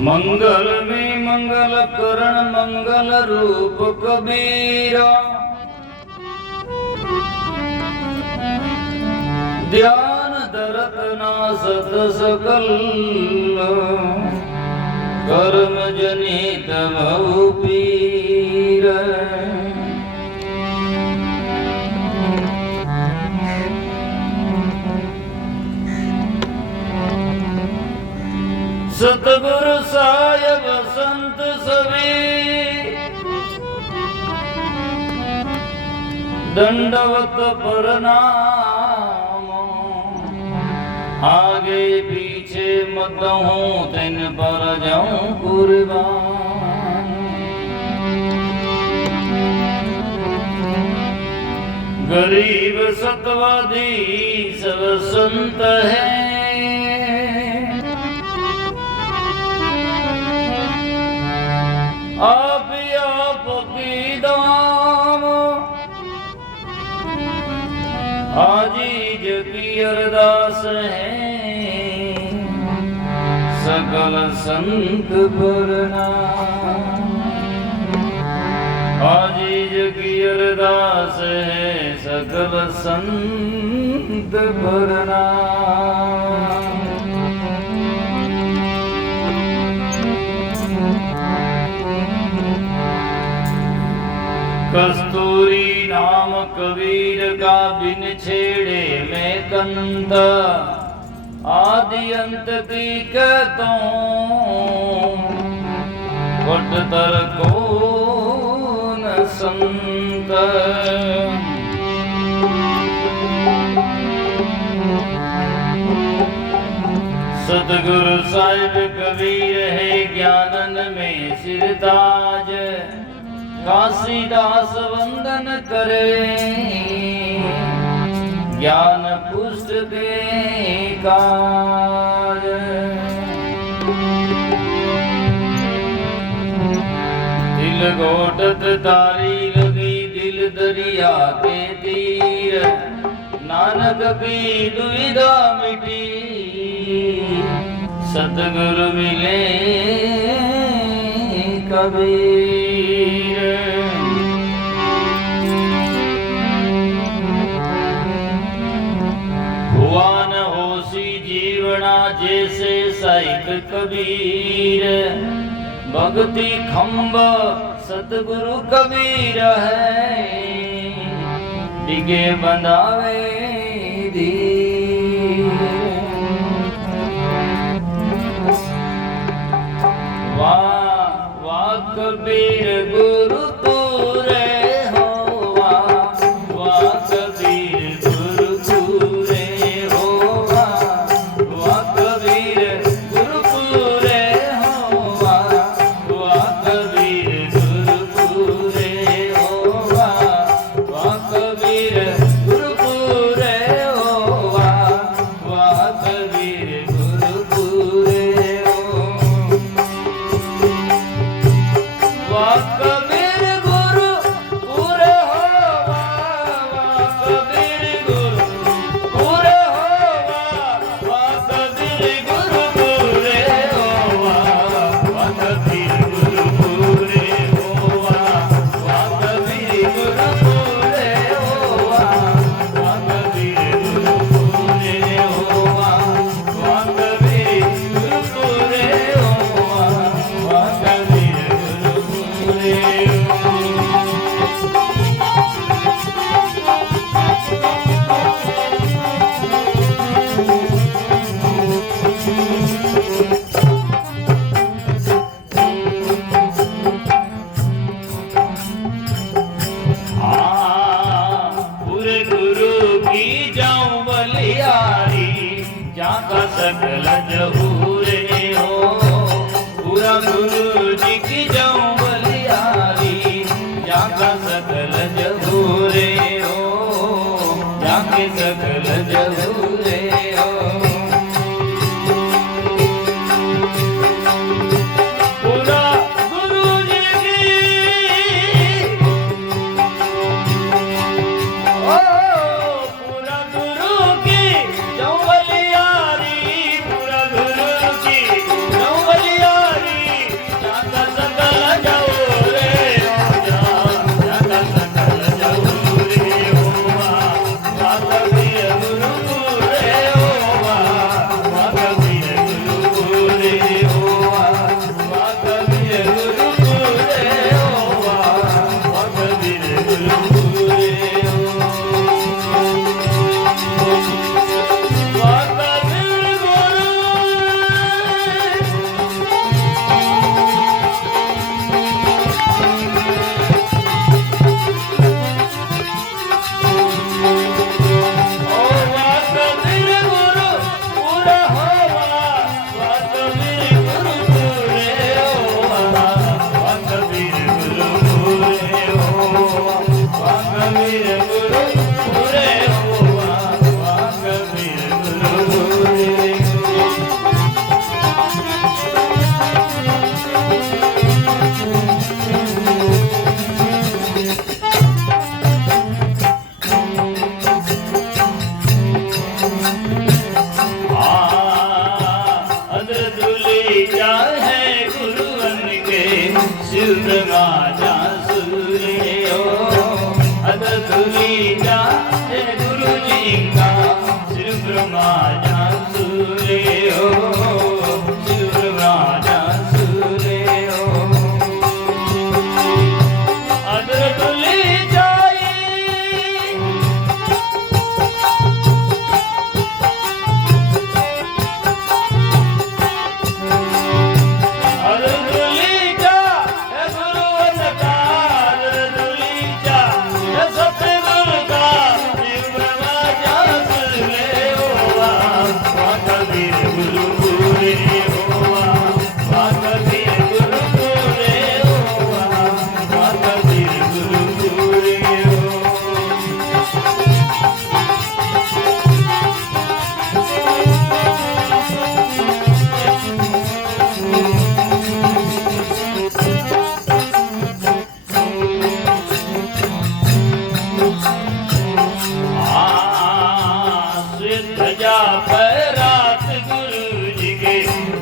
मंगल में मंगल करण मंगल रूप कबीरा, ध्यान धरत नासत सकल, कर्म जनित भव पीर। सतगुरु साहिब संत सभी, दंडवत प्रणाम। आगे पीछे मत हूँ तिन पर जाऊं कुर्बान। गरीब सतवादी सब संत है, आप की दाम। आजीज की अरदास है, सकल संत प्रणाम। आजीज की अरदास है, सकल संत प्रणाम। कस्तूरी नाम कबीर का बिन छेड़े में कंद, आदि अंत की कहतों वटतर कौन संत। सतगुरु साहिब कबीर है ज्ञानन में सिरताज, काशीदास वंदन करे ज्ञान पुष्ट के काज। दिल घोटत तारी लगी दिल दरिया के तीर, नानक की दुविधा मिटी सतगुरु मिले कबीर। हुआ न होशी जीवना जैसे साहिब कबीर, भक्ति खंब सतगुरु कबीर है, डिगे बंधावे धीर। वाह कबीर गुरु पूरे हो, वाह कबीर गुरु पूरे हो, वाह कबीर गुरु पूरे हो, वाह कबीर गुरु पूरे हो, वाह कबीर गुरु पूरे हो, वाह कबीर गुरु पूरे हो। वाह कबीर गुरु पूरे हो, वाह कबीर गुरु पूरे हो, वाह कबीर गुरु पूरे हो, वाह कबीर गुरु पूरे हो, वाह कबीर गुरु पूरे हो, वाह कबीर गुरु पूरे हो, वाह कबीर गुरु पूरे हो, वाह कबीर गुरु पूरे हो। पूरे गुरु की जाऊं बलियारी, जाका सकल जहूरे हो। पूरा गुरु जी की जाऊं बलियारी, जाका सकल जहूरे हो, जाके सकल जहूरे हो। पूरा गुरु जी की पूरा गुरु की जाऊं ब्रह्मा जा सूरे हो अदधुली जा गुरु जी का शिव ब्रह्मा जा सूरे हो शिव ब्रह्मा जा सूरे हो अदधुली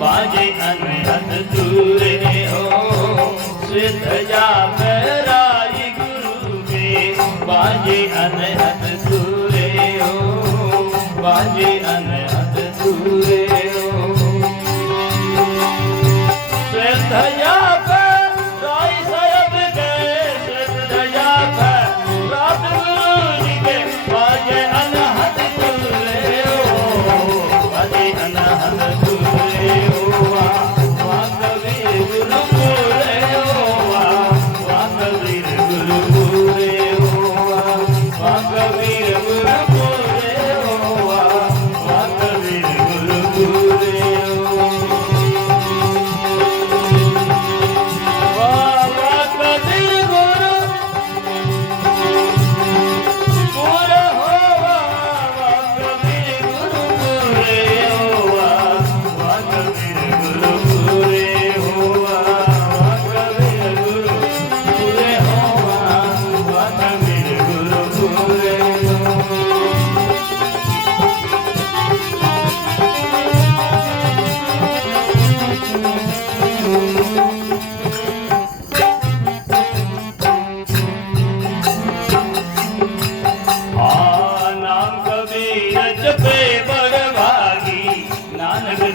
बाजे अनहद दूरे हो ध्वजा फहराई गुरु के बाजे अनहद दूरे हो बाजे अनहद दूरे हो ध्वजा फहराई साहब के ध्वजा फहरात गुरु जी के बाजे अनहद दूरे हो बाजे अनहद दूरे हो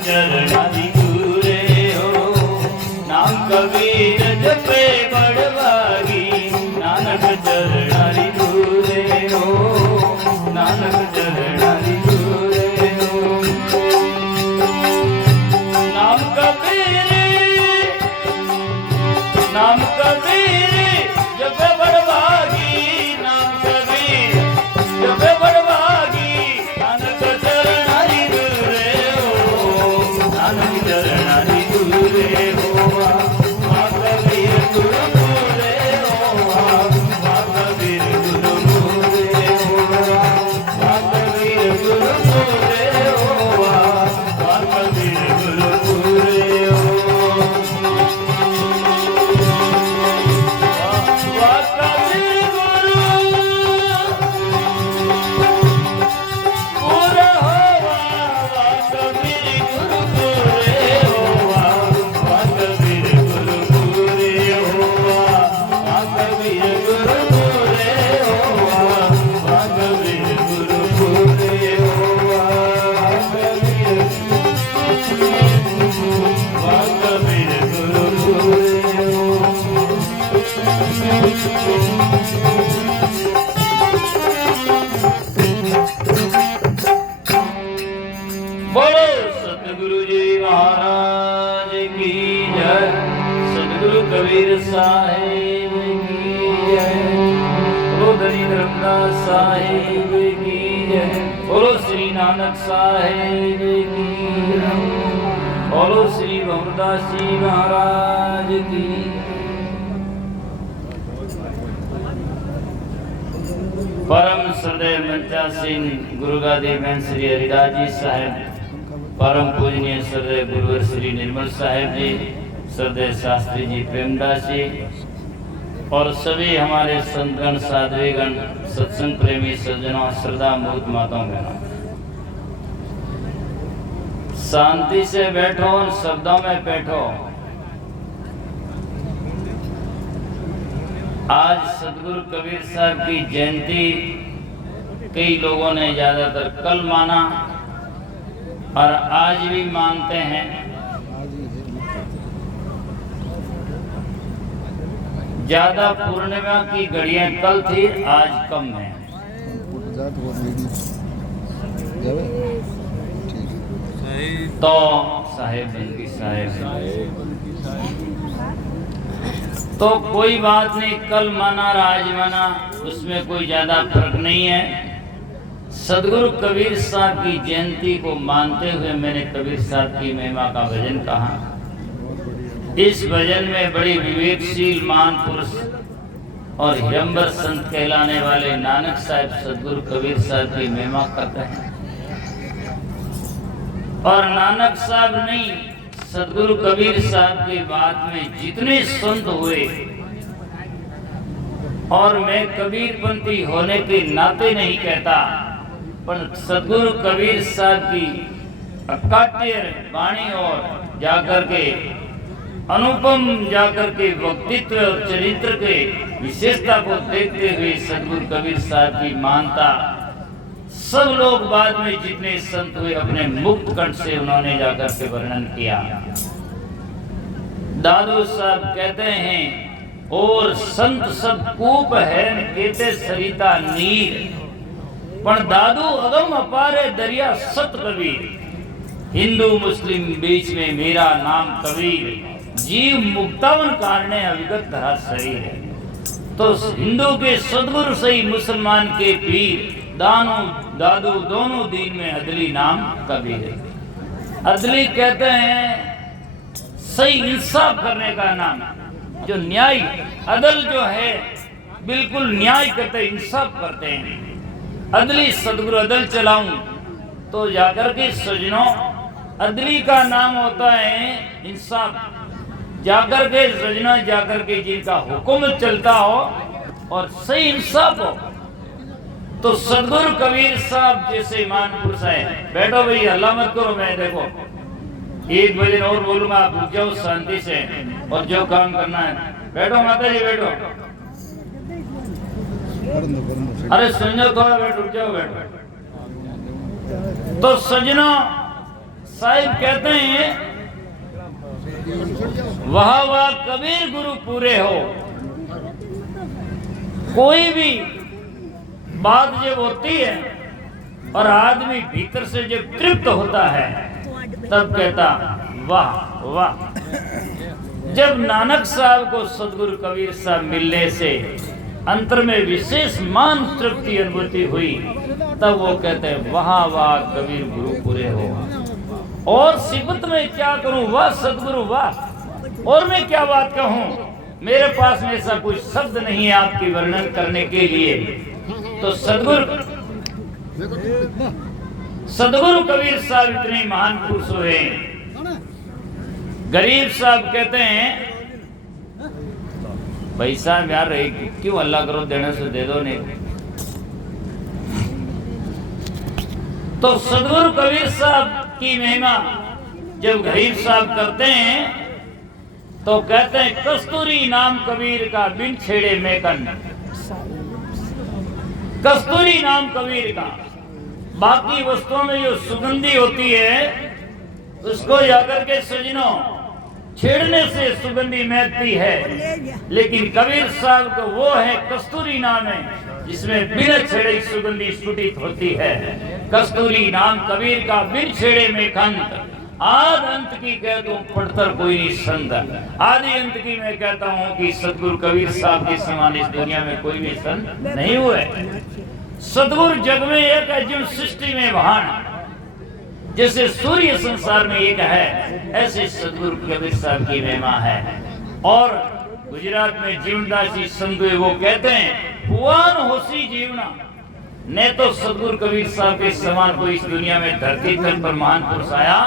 चरणारी दूरे हो नाम कबीर जपे बड़वागी नानक चरणारी दूरे हो नानक चरणारी दूरे हो नाम कबीर जपे बड़वागी नाम कबीर जपे बड़वागी नानक चरणारी दूरे हो नानक चरणारी दूरे हो कबीर गुरु दूरे हो कबीर गुरु दूरे हो कबीर गुरु दूरे हो कबीर गुरु दूरे हो बोलो सतगुरु जी महाराज की जय सतगुरु कबीर साहिब की जय बोलो धनी धर्मदास साहिब की जय बोलो श्री नानक साहिब की जय बोलो श्री भवदास जी महाराज की परम श्रद्धेय मंचा सिंह गुरु गादी बहन श्री हरिदास जी साहेब परम पूजनीय श्रद्धेय गुरुवर श्री निर्मल साहेब जी श्रद्धेय शास्त्री जी प्रेमदास जी और सभी हमारे संतगण साध्वीगण सत्संग प्रेमी सज्जनों श्रद्धा मूर्त माताओं बहनों शांति से बैठो और शब्दों में बैठो आज सदगुरु कबीर साहब की जयंती कई लोगों ने ज्यादातर कल माना और आज भी मानते हैं। ज्यादा पूर्णिमा की घड़ियां कल थी, आज कम है। तो साहेब बंदी साहेब तो कोई बात नहीं, कल माना आज माना उसमें कोई ज्यादा फर्क नहीं है। सदगुरु कबीर साहब की जयंती को मानते हुए मैंने कबीर साहब की महिमा का भजन कहा। इस भजन में बड़ी विवेकशील महान पुरुष और हिरंबर संत कहलाने वाले नानक साहब सदगुरु कबीर साहब की महिमा करते हैं। और नानक साहब नहीं, सदगुरु कबीर साहब के बाद में जितने संत हुए, और मैं कबीरपंथी होने के नाते नहीं कहता, पर सदगुरु कबीर साहब की अकाट्य वाणी और जाकर के अनुपम जाकर के व्यक्तित्व और चरित्र के विशेषता को देखते हुए सदगुरु कबीर साहब की मानता सब लोग बाद में जितने संत हुए अपने मुक्त कंठ से उन्होंने जाकर के वर्णन किया। दादू साहब कहते हैं और संत सब कूप है केते सरिता नीर, पण दादू अगम अपारे दरिया सत कबीर। हिंदू मुस्लिम बीच में मेरा नाम कबीर, जीव मुक्तावन कारणे अविगत धरा शरीर है। तो हिंदू के सदगुरु सही मुसलमान के पीर, दानू दादू दोनों दीन में अदली नाम कबीर है। अदली कहते हैं सही इंसाफ करने का नाम, जो न्याय अदल जो है बिल्कुल न्याय करते इंसाफ करते हैं। अदली सदगुरु अदल चलाऊं तो जाकर के सजनों अदली का नाम होता है इंसाफ। जाकर के सजना जाकर के जिनका हुक्म चलता हो और सही इंसाफ हो। तो सदगुरु कबीर साहब जैसे महान पुरुष है। बैठो भाई, हल्ला मत करो। मैं देखो एक भजन और बोलूंगा, आप रुक जाओ शांति से और जो काम करना है। बैठो माता जी बैठो। अरे सुन जाओ थोड़ा, बैठ रुक जाओ बैठो। तो सजनों साहिब कहते हैं वाह वाह कबीर गुरु पूरे हो। कोई भी बात जब होती है और आदमी भीतर से जब तृप्त होता है तब कहता वाह वाह। जब नानक साहब को सदगुरु कबीर साहब मिलने से अंतर में विशेष मान तृप्ति अनुभूति हुई, तब वो कहते हैं वाह वाह कबीर गुरु पूरे हो। और सिफत में क्या करूं, वाह सदगुरु वाह। और मैं क्या बात कहूं, मेरे पास में ऐसा कोई शब्द नहीं है आपकी वर्णन करने के लिए। तो सदगुरु कबीर साहब इतने महान पुरुष हुए। गरीब साहब कहते हैं पैसा यार क्यों अल्लाह करो, देने से दे दो नहीं। तो सदगुरु कबीर साहब की महिमा जब गरीब साहब करते हैं तो कहते हैं कस्तूरी नाम कबीर का बिन छेड़े में कन। कस्तूरी नाम कबीर का, बाकी वस्तुओं में जो सुगंधी होती है उसको जाकर के सजनों छेड़ने से सुगंधी महकती है, लेकिन कबीर साहब को वो है कस्तूरी नाम है जिसमें बिना छेड़े सुगंधी स्फुटित होती है। कस्तूरी नाम कबीर का बिन छेड़े में कंत। आद अंत की कह दूं पढ़तर कोई नहीं संत। आदि अंत की मैं कहता हूं कि सदगुरु कबीर साहब के समान इस दुनिया में कोई भी संत नहीं हुए। सदगुरु जग में एक है, जो सृष्टि में महान। जैसे सूर्य संसार में एक है, ऐसे सदगुरु कबीर साहब की महिमा है। और गुजरात में जीवनदास जी संत हुए, वो कहते हैं भुवन होसी जीवना। ने तो सदगुरु कबीर साहब के समान कोई इस दुनिया में धरती तल पर महान पुरुष आया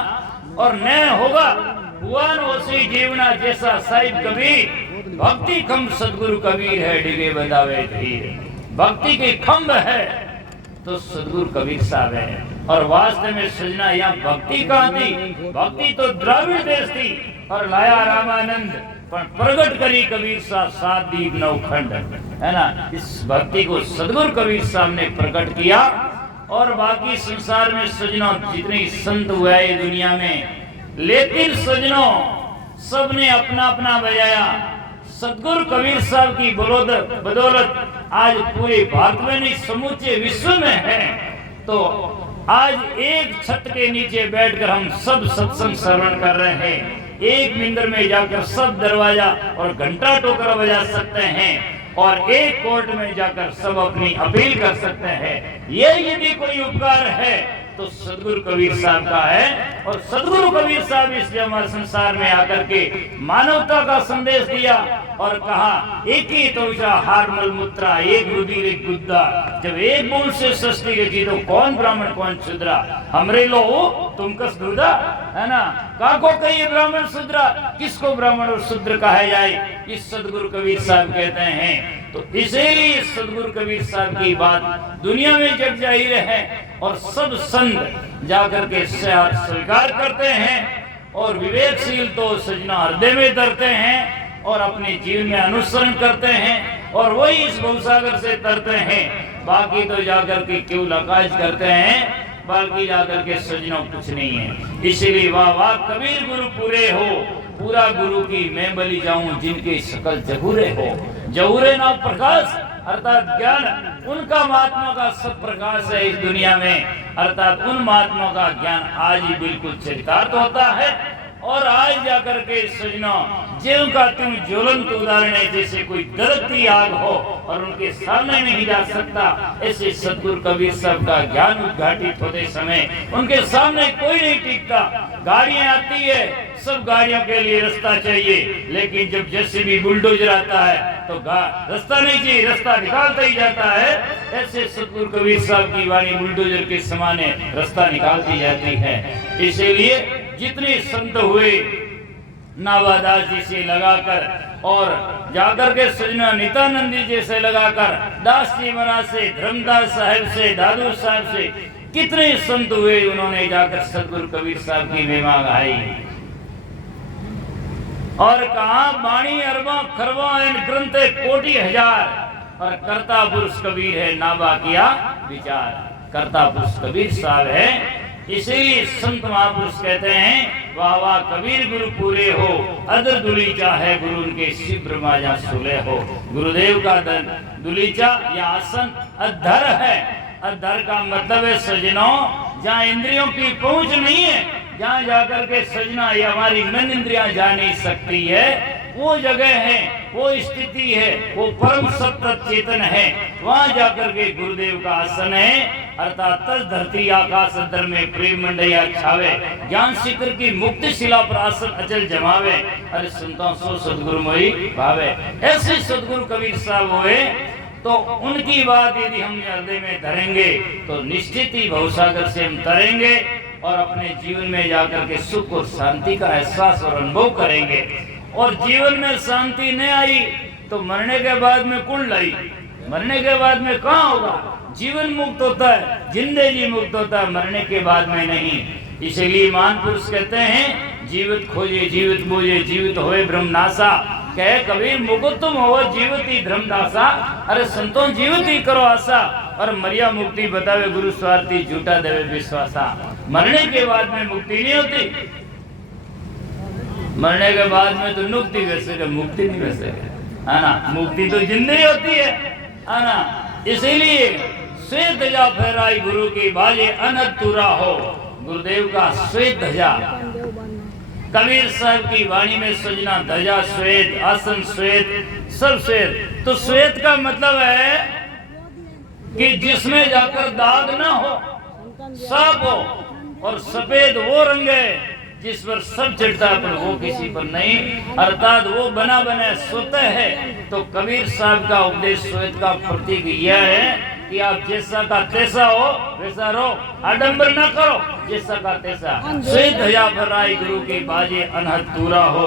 और न होगा भुवन होसी जीवना जैसा साहिब कबीर। भक्ति खम्भ सदगुरु कबीर है, डिगे बदावे धीर। भक्ति के खम्भ है तो सदगुरु कबीर साहब है। और वास्तव में सजना यहाँ भक्ति कहाँ थी? भक्ति तो द्राविड़ देश थी और लाया रामानंद पण प्रगट करी कबीर साहब 7 दीप 9 खंड, है ना। इस भक्ति को सदगुरु कबीर साहब ने प्रकट किया। और बाकी संसार में सजनों जितने संत हुए हैं दुनिया में, लेकिन सजनों सबने अपना अपना बजाया। सदगुरु कबीर साहब की बदौलत आज पूरे भारत में नहीं समूचे विश्व में है। तो आज एक छत के नीचे बैठकर हम सब सत्संग श्रवण कर रहे हैं। एक मंदिर में जाकर सब दरवाजा और घंटा टोकरा बजा सकते हैं और एक कोर्ट में जाकर सब अपनी अपील कर सकते हैं। ये यदि कोई उपकार है तो सदगुरु कबीर साहब का है। और सदगुरु कबीर साहब इसलिए हमारे संसार में आकर के मानवता का संदेश दिया और कहा एक ही तोषा हार मल मूत्रा, एक रुधिर एक गुद्दा। जब एक बूंद से सृष्टि रची तो कौन ब्राह्मण कौन शूद्रा, हमरे लो तुम कस दूधा, है ना। काको कहिए ब्राह्मण शूद्रा, किसको ब्राह्मण और शूद्र कहा जाए, इस सदगुरु कबीर साहब कहते हैं। तो इसीलिए सदगुरु कबीर साहब की बात दुनिया में जग जाहिर है और सब संत जाकर के स्वीकार करते हैं। और विवेकशील तो सजना हृदय में धरते हैं और अपने जीवन में अनुसरण करते हैं और वही इस भवसागर से तरते हैं। बाकी तो जाकर के क्यों लकाज करते हैं, बाकी जाकर के सजनों कुछ नहीं है। इसलिए वाह वाह कबीर गुरु पूरे हो, पूरा गुरु की मैं बलि जाऊं जिनके सकल जहूरे हो। जहूरे नाम प्रकाश अर्थात ज्ञान, उनका महात्मा का सब प्रकाश है इस दुनिया में। अर्थात उन महात्मा का ज्ञान आज ही बिल्कुल चरितार्थ होता है। और आज जाकर के सजनों जीव का तुम ज्वलंत उदाहरण है, जैसे कोई दरकती आग हो और उनके सामने नहीं जा सकता, ऐसे सदगुरु कबीर साहब का ज्ञान उद्घाटित होते समय उनके सामने कोई नहीं टिकता। गाड़ियां आती है, सब गाड़ियों के लिए रास्ता चाहिए, लेकिन जब जैसे भी बुलडोजर आता है तो रास्ता नहीं चाहिए, रास्ता निकालता ही जाता है। ऐसे सदगुरु कबीर साहब की वाणी बुलडोजर के समान रास्ता निकालती जाती है। इसीलिए जितने संत हुए नावादास जी से लगाकर और जाकर के सजना नित्यानंदी जी से लगाकर, दास जी महाराज से, धर्मदास साहब से, दादू साहब से, कितने संत हुए, उन्होंने जाकर सदगुरु कबीर साहब की महिमा गाई। और कहा बाणी अरबा खरबा ग्रंथ कोटि हजार और कर्ता पुरुष कबीर है, नाबा किया विचार। कर्ता पुरुष कबीर साहब है। इसीलिए संत महापुरुष कहते हैं वाह वाह कबीर गुरु पूरे हो, अदर दुलीचा है गुरु उनके शिव ब्रह्मा जा सुले हो। गुरुदेव का दुलीचा या आसन अधर है। अधर का मतलब है सजनों जहाँ इंद्रियों की पहुंच नहीं है, जहाँ जाकर के सजना ये हमारी मन इंद्रियां जा नहीं सकती है, वो जगह है, वो स्थिति है, वो परम सत्य चेतन है। वहां जाकर के गुरुदेव का आसन है। अर्थात तस धरती आकाश अंतर में प्रेम मंडया छावे, ज्ञान शिखर की मुक्ति शिला पर आसन अचल जमावे। अरे संतों सो सदगुरु मोहि भावे। ऐसे सदगुरु कबीर साहब हुए तो उनकी बात यदि हम हृदय में धरेंगे तो निश्चित ही भवसागर से हम तरेंगे और अपने जीवन में जाकर के सुख और शांति का एहसास और अनुभव करेंगे। और जीवन में शांति नहीं आई तो मरने के बाद में कौन लाई, मरने के बाद में कहाँ होगा। जीवन मुक्त होता है, जिंदगी मुक्त होता है, मरने के बाद में नहीं। इसीलिए महान पुरुष कहते हैं जीवित खोजे जीवित बोझे जीवित होए ब्रह्मनाशा। कहे कबीर मुकुट तुम हो जीवित ही धर्मदासा। अरे संतों जीवित ही करो आशा और मरिया मुक्ति बतावे गुरु स्वार्थी झूठा देवे विश्वासा। मरने के बाद में मुक्ति नहीं होती, मरने के बाद में तो मुक्ति वैसे मुक्ति नहीं वैसे, है ना। मुक्ति तो जिंदगी होती है ना। इसीलिए श्वेत ध्वजा फहराई गुरु की बाजे अनंत तुरा हो। गुरुदेव का श्वेत ध्वजा, कबीर साहब की वाणी में सजना ध्वजा श्वेत, आसन श्वेत, सब श्वेत। तो श्वेत का मतलब है कि जिसमें जाकर दाग ना हो, सब हो। और सफेद वो रंग है जिस पर सब चढ़ता है पर वो किसी पर नहीं, अर्थात वो बना बना स्वतः है। तो कबीर साहब का उपदेश श्वेत का प्रतीक यह है कि आप जैसा का तैसा हो वैसा रहो, आडंबर ना करो, जैसा का तैसा। श्वेत ध्वजा फहराई गुरु की बाजे अनहद दूरा हो।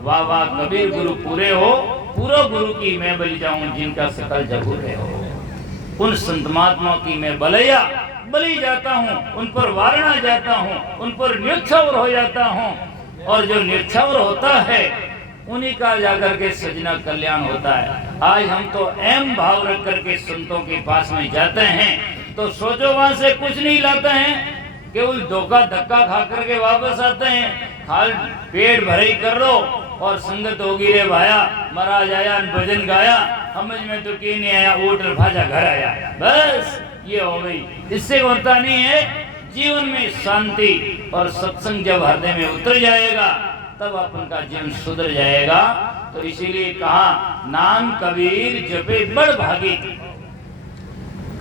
वाह वाह कबीर गुरु पूरे हो, पूरा गुरु की मैं बलि जाऊं जिनका सकल जगूरे हो। उन संत महात्मा की मैं बलैया बलि जाता हूँ, उन पर वारणा जाता हूँ, उन पर न्योछावर हो जाता हूँ। और जो न्योछावर होता है उन्हीं का जाकर के सजना कल्याण होता है। आज हम तो अहम भाव रख करके संतों के पास में जाते हैं तो सोचो वहां से कुछ नहीं लाते हैं, केवल धोखा धक्का खा करके वापस आते हैं। हाल पेट भरे कर लो और संगत होगी रे भाया, महाराज आया भजन गाया, समझ में तो की नहीं आया, होटल भाजा घर आया, बस ये हो गई। इससे होता नहीं है। जीवन में शांति और सत्संग जब हृदय में उतर जाएगा तब अपन का जीवन सुधर जाएगा। तो इसीलिए कहा नाम कबीर जपे बड़ भागी।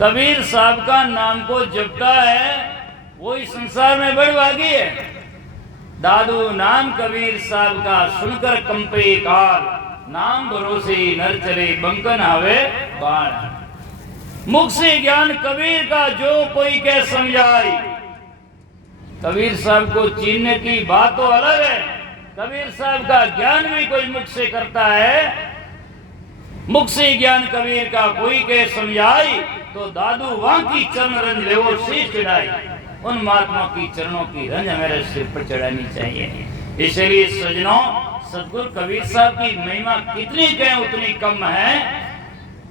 कबीर साहब का नाम को जपता है वही संसार में बड़ भागी है। दादू नाम कबीर साहब का सुनकर कंपे काल, नाम भरोसे नर चले बंकन आवे बाण। मुख से ज्ञान कबीर का जो कोई कह समझाई। कबीर साहब को चीनने की बात तो अलग है, कबीर साहब का ज्ञान भी कोई मुख से करता है। मुख से ज्ञान कबीर का कोई के समझाई तो दादू वहां की चरण रंज ले वो शीश चढ़ाई। उन महात्मा की चरणों की रंज मेरे सिर पर चढ़ानी चाहिए। इसलिए सजनों, सतगुरु कबीर साहब की महिमा कितनी कहें उतनी कम है।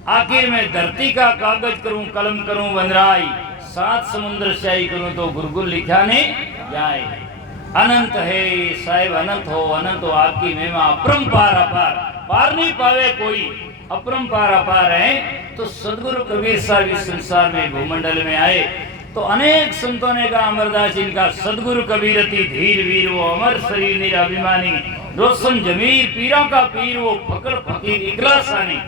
आखिर में धरती का कागज करूं कलम करूं वनराई, 7 समुद्र स्याही करूं तो गुरगुर लिखा नहीं जाए। अनंत है साहिब अनंत हो आपकी महिमा अपरंपार अपार, पार नहीं पावे कोई, अपरंपार अपार है। तो सदगुरु कबीर साहब इस संसार में भूमंडल में आए तो अनेक संतों ने कहा अमरदास इनका सदगुरु कबीरती धीर वीर वो अमर शरीर निराभिमानी, रोशन जमीर पीरा का पीर वो फकर फकीर इखलासानी,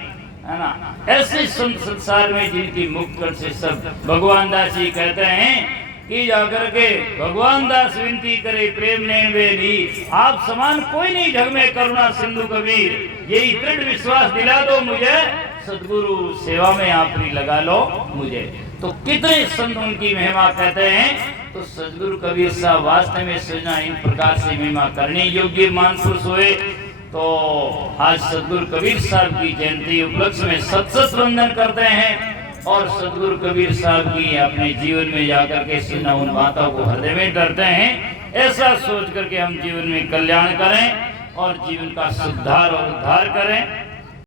है ना। ऐसे संत संसार में जिनकी मुक्त से सब भगवान दास जी कहते हैं कि जाकर के भगवान दास विनती करे प्रेम नैन वे नी, आप समान कोई नहीं जग में करुणा सिंधु कबीर। यही दृढ़ विश्वास दिला दो मुझे, सदगुरु सेवा में आप ही लगा लो मुझे। तो कितने संत उनकी महिमा कहते हैं। तो सदगुरु कबीर साहब वास्तव में सजना इन प्रकार से महिमा करने योग्य मानपुरुष हुए। तो आज सदगुरु कबीर साहब की जयंती उपलक्ष्य में सत वंदन करते हैं और सदगुरु कबीर साहब की अपने जीवन में जाकर के सुना उन बातों को हृदय में धरते हैं। ऐसा सोच करके हम जीवन में कल्याण करें और जीवन का सुधार और उद्धार करें।